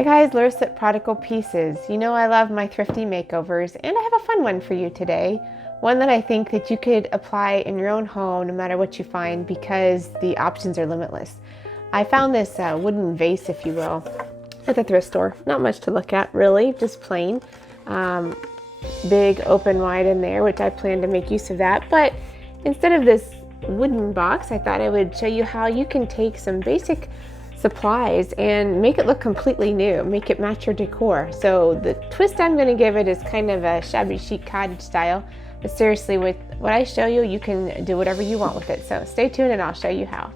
Hi guys, Larissa at Prodigal Pieces. You know I love my thrifty makeovers, and I have a fun one for you today. One that I think that you could apply in your own home no matter what you find, because the options are limitless. I found this wooden vase, if you will, at the thrift store. Not much to look at really, just plain. Big open wide in there, which I plan to make use of that. But instead of this wooden box, I thought I would show you how you can take some basic supplies and make it look completely new, make it match your decor. So the twist I'm going to give it is kind of a shabby chic cottage style, but seriously, with what I show you, you can do whatever you want with it. So stay tuned and I'll show you how.